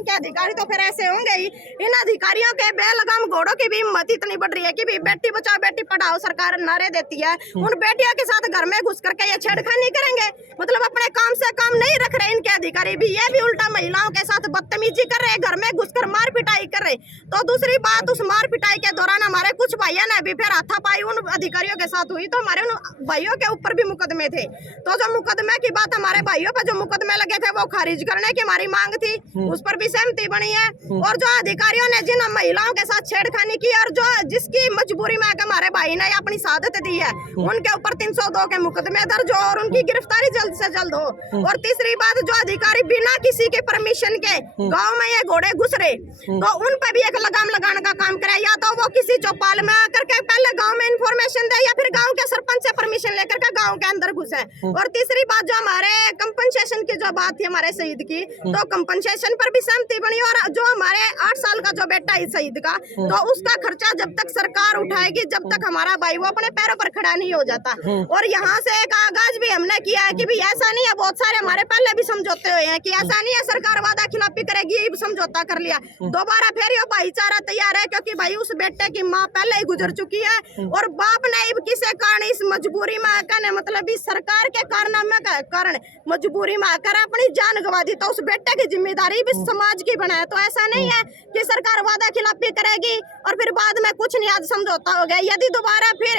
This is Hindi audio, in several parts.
इनके अधिकारी तो फिर ऐसे होंगे ही। इन अधिकारियों के बेलगाम घोड़ों की भी हिम्मत इतनी बढ़ रही है कि भी बेटी बचाओ बेटी पढ़ाओ सरकार नारे देती है, उन बेटियों के साथ घर में घुस करके ये छेड़खानी करेंगे। मतलब अपने काम से काम नहीं रख रहे इनके अधिकारी भी, ये भी उल्टा महिलाओं के साथ बदतमीजी कर रहे, घर में घुसकर मार पिटाई कर रहे। तो दूसरी बात, उस मार पिटाई के दौरान हमारे कुछ भाइयों ने भी फिर हाथापाई उन अधिकारियों के साथ हुई, तो हमारे उन भाइयों के ऊपर भी मुकदमे थे। तो जो मुकदमे की बात, हमारे भाइयों पर जो मुकदमे लगे थे वो खारिज करने की हमारी मांग थी, उस पर भी सहमति बनी है। और जो अधिकारियों ने जिन महिलाओं के साथ छेड़खानी की और जो जिसकी मजबूरी में हमारे भाई ने अपनी शहादत दी है, उनके ऊपर 302 के मुकदमे दर्ज हो और उनकी गिरफ्तारी जल्द से जल्द हो। और तीसरी बात, जो अधिकारी बिना किसी के परमिशन के गांव में ये घोड़े घुस रहे, तो उन पर भी एक लगाम लगाने का काम करे, या तो वो किसी चौपाल में आकर के पहले गांव में इंफॉर्मेशन दे या फिर गांव के सरपंच से परमिशन लेकर के गांव के अंदर घुसे। और तीसरी बात, जो हमारे कंपनसेशन की जो बात थी हमारे शहीद की, तो कंपनसेशन पर भी सहमति बनी। और जो हमारे 8 साल का जो बेटा है शहीद का, तो उसका खर्चा जब तक सरकार उठाएगी, जब तक हमारा भाई वो अपने पैरों पर खड़ा नहीं हो जाता। और यहाँ से एक आगाज भी हमने किया है कि भी ऐसा नहीं है, बहुत सारे हमारे पहले भी समझौते हुए हैं कि ऐसा नहीं है सरकार वादा खिलाफी करेगी, समझौता कर लिया, दोबारा फिर ये भाईचारा तैयार है, क्योंकि भाई उस बेटे की माँ पहले ही गुजर चुकी है और बाप ने किसी कारण इस मजबूरी में आकर, मतलब इस सरकार के कारनामे के कारण मजबूरी में आकर अपनी जान गंवा दी। तो उस बेटे की जिम्मेदारी भी समाज की बनाए। तो ऐसा नहीं है कि सरकार वादा खिलाफी करेगी और फिर बाद में कुछ नहीं, आज समझौता हो गया। यदि दोबारा फिर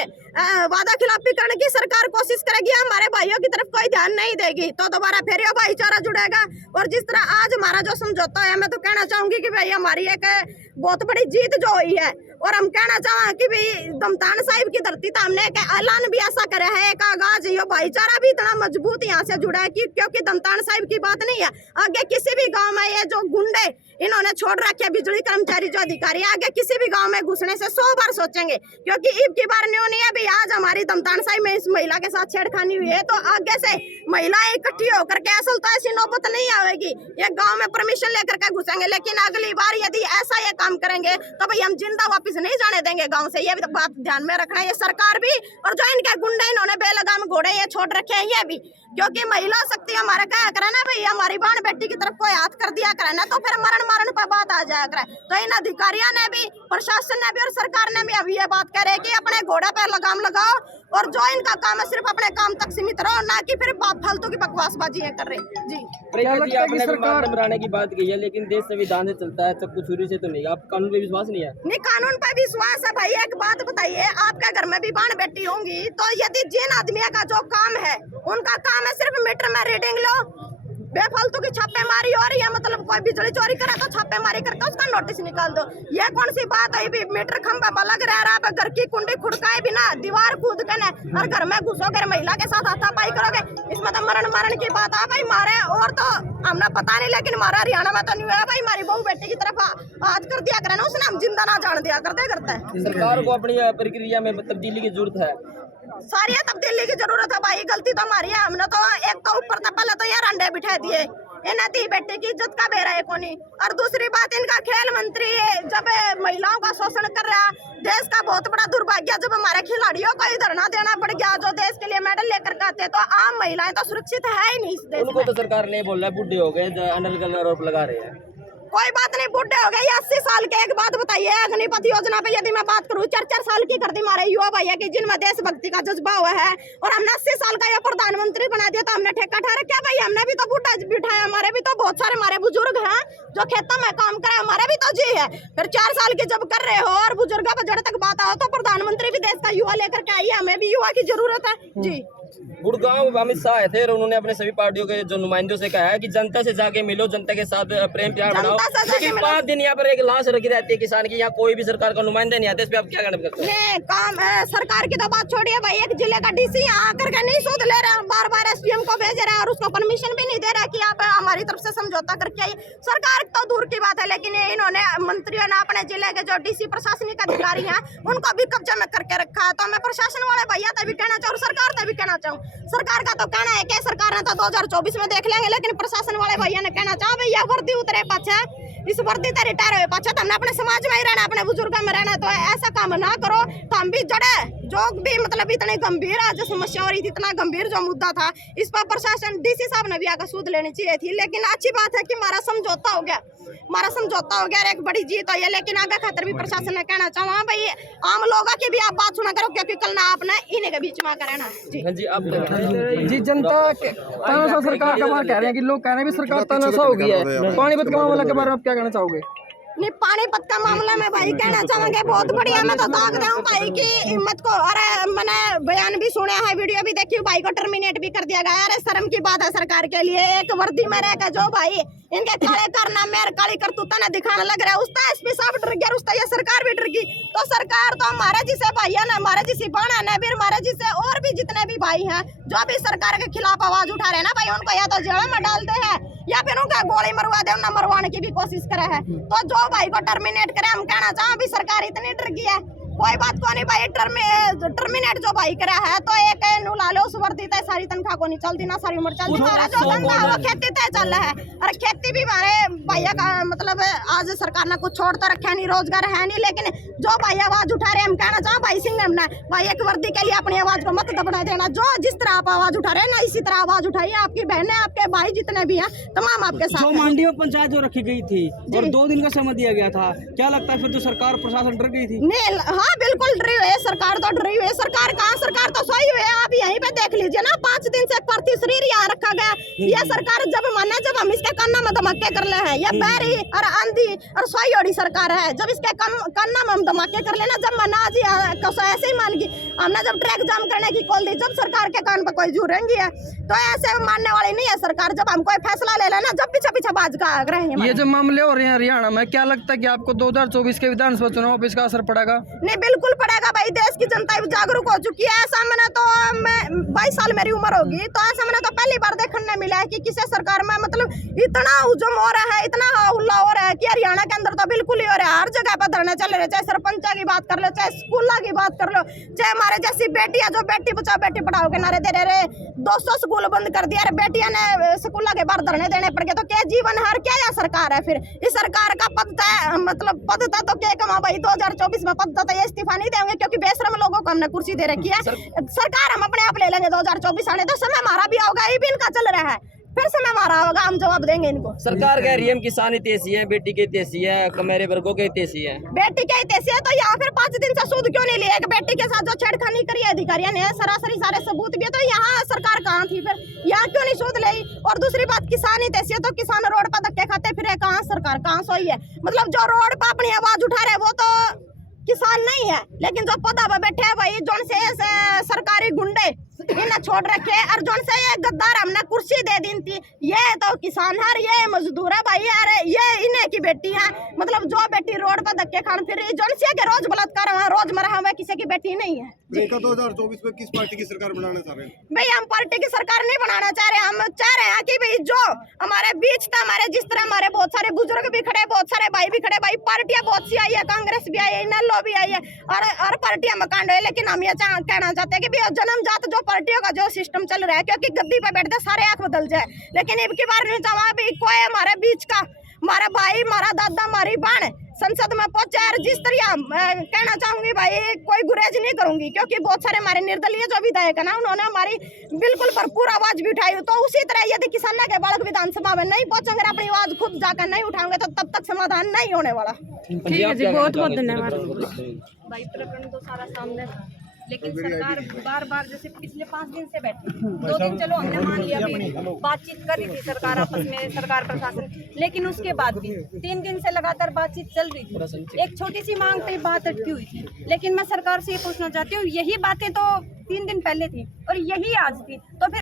वादा खिलाफी करने की सरकार कोशिश करेगी, हमारे भाइयों की तरफ कोई ध्यान नहीं देगी, तो दोबारा फिर ये भाईचारा जुड़ेगा। और जिस तरह आज हमारा जो समझौता है, मैं तो कहना चाहूंगी कि भाई हमारी एक बहुत बड़ी जीत जो हुई है। और हम कहना चाहें कि भाई दमतान साहिब की धरती तो हमने एक ऐलान भी ऐसा करे है, एक आगाज, ये भाईचारा भी इतना मजबूत यहाँ से जुड़ा है कि क्योंकि दमतान साहिब की बात नहीं है, आगे किसी भी गांव में ये जो गुंडे इन्होंने छोड़ रखे बिजली कर्मचारी जो अधिकारी, आगे किसी भी गांव में घुसने से 100 बार सोचेंगे, क्योंकि ईब की बार न्यू नहीं है भाई। आज हमारी दमतान साहिब में इस महिला के साथ छेड़खानी हुई है, तो आगे से महिलाएं इकट्ठी होकर के असल तो ऐसी नौबत नहीं आएगी, ये गांव में परमिशन लेकर के घुसेंगे। लेकिन अगली बार यदि ऐसा ये काम करेंगे तो भाई हम जिंदा वापस नहीं जाने देंगे गांव से, ये भी बात ध्यान में रखना है, ये सरकार भी और जो इनके गुंडे इन्होंने बेलगाम घोड़े ये छोड़ रखे हैं ये भी। क्योंकि महिला शक्ति हमारा क्या करे ना भाई, हमारी बहन बेटी की तरफ कोई हाथ कर दिया करे ना, तो फिर मरण मरण पर बात आ जाया करे। तो इन अधिकारियों ने भी, प्रशासन ने भी और सरकार ने भी अभी ये बात कह रहे कि अपने घोड़े पर लगाम लगाओ और जो इनका काम है सिर्फ अपने काम तक सीमित रहो, ना कि फिर फालतू की बकवासबाजी कर रहे। जी आपने सरकार बनाने की बात की है, लेकिन देश संविधान से चलता है, सब कुछ शुरू से तो नहीं, आप कानून पे विश्वास नहीं है? नहीं, कानून पे विश्वास है भाई। एक बात बताइए, आपके घर में भी बहन बेटी होंगी, तो यदि जिन आदमियों का जो काम है, उनका काम है सिर्फ मीटर में रीडिंग लो, बेफालतू की छापेमारी हो रही है, मतलब कोई बिजली चोरी करे तो छापेमारी करके उसका नोटिस निकाल दो, ये कौन सी बात है? भी मीटर खंभा पर लग रहा है, घर की कुंडी खुड़काए बिना दीवार कूद के और घर में घुसोगे, महिला के साथ हाथापाई करोगे, इसमें तो मरण की बात है भाई। मारे और तो हमने पता नहीं, लेकिन हमारा हरियाणा में तो नहीं हुआ भाई, हमारी बहू बेटी की तरफ हाथ कर दिया करे ना, उसने हम जिंदा ना जान दिया करते। सरकार को अपनी प्रक्रिया में तब्दीली की जरूरत है, सारी तब्दीली की जरूरत है भाई। गलती तो हमारी है, हमने तो एक तो ऊपर से पहले तो यार अंडे बिठा दिए, इन्हें दी बेटी की इज्जत का बेरा है कोनी। और दूसरी बात, इनका खेल मंत्री जब महिलाओं का शोषण कर रहा, देश का बहुत बड़ा दुर्भाग्य जब हमारे खिलाड़ियों को इधर ना देना पड़ गया जो देश के लिए मेडल लेकर के आते, तो आम महिलाएं तो सुरक्षित है ही नहीं इस देश में। उनको तो सरकार नहीं बोल रहा है, बुढ़े हो गए, अनल आरोप लगा रहे हैं। कोई बात नहीं, बुढ़े हो गए 80 साल के। एक बात बताइए, अग्निपथ योजना पे यदि मैं बात करूँ, 4-4 साल की कर दी हमारे युवा भैया की, जिनमें देशभक्ति का जज्बा हुआ है, और हमने 80 साल का ये प्रधानमंत्री बना दिया, तो हमने ठेका ठहरा क्या भाई? हमने भी तो बूढ़ा बिठाया, हमारे भी तो बहुत सारे हमारे बुजुर्ग हैं जो खेतों में काम करे, हमारा भी तो जी है। फिर 4 साल की जब कर रहे हो और बुजुर्गों पर जड़ तक बात आओ, तो प्रधानमंत्री भी देश का युवा लेकर के आइए, हमें भी युवा की जरूरत है जी। गुड़गांव अमित शाह आए थे और उन्होंने अपने सभी पार्टियों के जो नुमाइंदों से कहा है कि जनता से जाके मिलो, जनता के साथ प्रेम प्यार बनाओ, लेकिन 5 दिन यहाँ पर एक लाश रखी रहती है किसान की, यहाँ कोई भी सरकार का नुमाइंदा नहीं आता, इस पे आप क्या कहना करते हैं? काम सरकार की तो बात छोड़िए भाई, एक जिले का डीसी यहाँ आकर के नहीं सूद ले रहा, बार-बार एसडीएम को भेज रहा है और उसको परमिशन भी नहीं दे रहा कि आप हमारी तरफ से समझौता करके आइए। सरकार तो दूर की बात है, लेकिन इन्होंने मंत्रियों ने अपने जिले के जो डीसी प्रशासनिक अधिकारी हैं उनको भी कब्जा में करके रखा है। तो मैं प्रशासन वाले भैया तभी कहना चाहूँ, सरकार तभी कहना चाहूँ, सरकार का तो कहना है कि सरकार ने तो 2024 में देख लेंगे, लेकिन प्रशासन वाले भैया ने कहना चाहो भैया वर्दी उतरे पाछे इस वर्दी से रिटायर हुए पाछा तो हमने अपने समाज में ही रहना, अपने बुजुर्गों में रहना। तो ऐसा काम ना करो। तो हम भी जड़े जो भी मतलब इतनी गंभीर आज समस्या हो रही थी, इतना गंभीर जो मुद्दा था, इस पर प्रशासन डीसी साहब ने भी आकर सूद लेनी चाहिए थी। लेकिन अच्छी बात है कि हमारा समझौता हो गया, हमारा समझौता हो गया, एक बड़ी जीत हुई है। लेकिन आगे खातर भी प्रशासन ने कहना चाहूँ भाई आम लोगों की भी आप बात सुना करो, क्योंकि कल ना आपने इन्हीं के बीच में आकर रहना। जी आप जी जनता तानाशाह सरकार का वहाँ कह रहे हैं कि लोग कह रहे हैं भी सरकार तानाशाह हो गई है। पानीपत का मामला के बारे में आप क्या कहना चाहोगे? नहीं, पानीपत का मामला में भाई कहना चाहेंगे बहुत बढ़िया। मैं तो दाग दूं भाई की हिम्मत को। अरे मैंने बयान भी सुना है, वीडियो भी देखी, भाई को टर्मिनेट भी कर दिया गया। अरे शर्म की बात है सरकार के लिए। एक वर्दी में रहकर जो भाई इनके काले करना मेर काली करतूता ने दिखाने लग रहा है, उसका एसपी साहब डर गया, उसका ये सरकार भी डर गई। तो सरकार तो हमारे जिसे भैया ने, हमारे जिसे बहन है, फिर हमारे जिसे और भी जितने भी भाई हैं जो भी सरकार के खिलाफ आवाज उठा रहे हैं ना भाई, उनको या तो जेल में डालते हैं या फिर उनका गोली मरवा दे, न मरवाने की भी कोशिश करे है। तो जो भाई को टर्मिनेट करे, हम कहना चाहें अभी सरकार इतनी डर गई है, कोई बात को नहीं भाई। टर्मिनेट जो भाई करा है तो एक नु ला लो, उस वर्दी तय सारी तनख्वाह को नहीं चलती ना सारी उम्र चलती। हमारा जो धंधा है वो खेती तय चल रहा है। और खेती भी हमारे भैया का मतलब आज सरकार ने कुछ छोड़ तो रखा नहीं, रोजगार है नहीं। लेकिन जो भाई आवाज उठा रहे, हम कहना चाहें भाई सिंह ने भाई एक वर्दी के लिए अपनी आवाज को मत दबना देना। जो जिस तरह आप आवाज उठा रहे हैं ना, इसी तरह आवाज उठाइए। आपकी बहनें, आपके भाई जितने भी हैं तमाम आपके साथ। जो मंडी में पंचायत जो रखी गई थी और 2 दिन का समय दिया गया था, क्या लगता है फिर जो सरकार प्रशासन डर गई थी? नहीं, हाँ बिल्कुल डरी हुई है सरकार, तो डरी हुई है सरकार। कहाँ सरकार तो सोई हुई है। आप यहीं पे देख लीजिए ना, 5 दिन से पार्थिव शरीर यहाँ रखा गया। यह सरकार जब माने, जब हम इसके कन्ना में धमाके कर ले हैं, यह बैरी और आंधी और सोई ओड़ी सरकार है। जब इसके कन्ना में हम धमाके कर लेना, जब मना जी ऐसे ही मान गई, हमने जब ट्रैक जाम करने की कॉल दी, जब सरकार के कान पर कोई जुड़ेंगी है तो ऐसे मानने वाली नहीं है सरकार। जब हम कोई फैसला ले लेना, जब पीछे पीछे बाज का रहे। ये जो मामले हो रहे हैं हरियाणा में, क्या लगता है कि आपको 2024 के विधानसभा चुनाव पर इसका असर पड़ेगा? नहीं, बिल्कुल पड़ेगा भाई। देश की जनता भी जागरूक हो चुकी है। ऐसा मैंने तो 22 साल मेरी उम्र होगी, तो ऐसा मैंने तो पहली बार देखने मिला है कि किसी सरकार में मतलब इतना हुजूम हो रहा है, इतना हल्ला हो रहा है कि हरियाणा के अंदर तो बिल्कुल ही हो रहा है। हर जगह पर धरने चल रहे, चाहे सरपंच की बात कर लो, चाहे स्कूल की बात कर लो, चाहे हमारे जैसी बेटियां जो बेटी बचाओ बेटी पढ़ाओ के नारे दे रहे, 200 स्कूल बंद कर दिया। बेटियां ने स्कूल के बाहर धरने देने पड़ गए। तो क्या जीवन हर क्या यह सरकार है? फिर इस सरकार का पद था, मतलब पद था तो क्या कमा भाई 2024 में पद था तो ये इस्तीफा नहीं देंगे, क्योंकि बेशरम लोगों को हमने कुर्सी दे रखी है। सरकार हम अपने आप ले लेंगे 2024 आने, तो समय हमारा भी होगा। ये भी इनका चल रहा है, फिर समय हमारा होगा, हम जवाब देंगे इनको। सरकार कह रही है किसान हितैषी है, बेटी के हितैषी है, कमेरे वर्गों के हितैषी है। बेटी के हितैषी है तो यहाँ फिर 5 दिन से सूद क्यों नहीं लिया? एक बेटी के साथ जो छेड़खानी करी अधिकारियों ने, सरासरी सारे सबूत भी है, तो यहाँ सरकार कहाँ थी? फिर यहाँ क्यों नहीं सूद ली? और दूसरी बात, किसान हितैषी है तो किसान रोड पर धक्के खाते फिर कहाँ सरकार कहाँ सोई है? मतलब जो रोड पर अपनी आवाज उठा रहे वो तो किसान नहीं है, लेकिन जो पदा पर बैठे हैं भाई, जोन से सरकारी गुंडे इन्हें छोड़ रखे, और जोन से ये गद्दार हमने कुर्सी दे दी थी, ये तो किसान है, ये मजदूर है भाई। अरे ये इन्हें की बेटी है, मतलब जो बेटी रोड पर धक्के खान फिर जोन से के रोज बलात्कार हुआ, रोज मरा हुआ, किसी की बेटी नहीं है। 2024 में किस पार्टी की सरकार बनाना चाह रहे हैं? भाई हम पार्टी की सरकार नहीं बनाना चाह रहे, हम चाह रहे हैं कि भाई जो हमारे बीच था, हमारे जिस तरह हमारे बहुत सारे बुजुर्ग भी खड़े, बहुत सारे भाई भी खड़े, भाई पार्टियां बहुत सी आई है, कांग्रेस भी आई है, नल्लो भी आई है, और हर पार्टियां मकान है। लेकिन हम ये कहना चाहते हैं कि भाई जन्मजात जो पार्टियों का जो सिस्टम चल रहा है, क्योंकि गद्दी पे बैठते सारे आंख बदल जाए, लेकिन इनकी बार नहीं चाहा भी कोई हमारे बीच का, हमारा भाई, हमारा दादा, हमारी बहन संसद में पहुंचे। और जिस तरह कहना चाहूंगी भाई, कोई गुरेज नहीं करूंगी, क्योंकि बहुत सारे हमारे निर्दलीय जो विधायक है ना, उन्होंने हमारी बिल्कुल भरपूर आवाज भी उठाई। तो उसी तरह यदि किसान के बालक विधानसभा में नहीं पहुंचेंगे, अपनी आवाज खुद जाकर नहीं उठाएंगे, तो तब तक समाधान नहीं होने वाला। ठीक है जी, बहुत बहुत धन्यवाद। भाई प्रकरण तो सारा सामने था, लेकिन सरकार बार बार जैसे पिछले 5 दिन से बैठी, 2 दिन चलो हमने मान लिया, भी बातचीत कर रही थी सरकार आपस में, सरकार प्रशासन, लेकिन उसके बाद भी 3 दिन से लगातार बातचीत चल रही थी। एक छोटी सी मांग पे बात अटकी हुई थी, लेकिन मैं सरकार से ये पूछना चाहती हूँ, यही बातें तो 3 दिन पहले थी और यही आज थी, तो फिर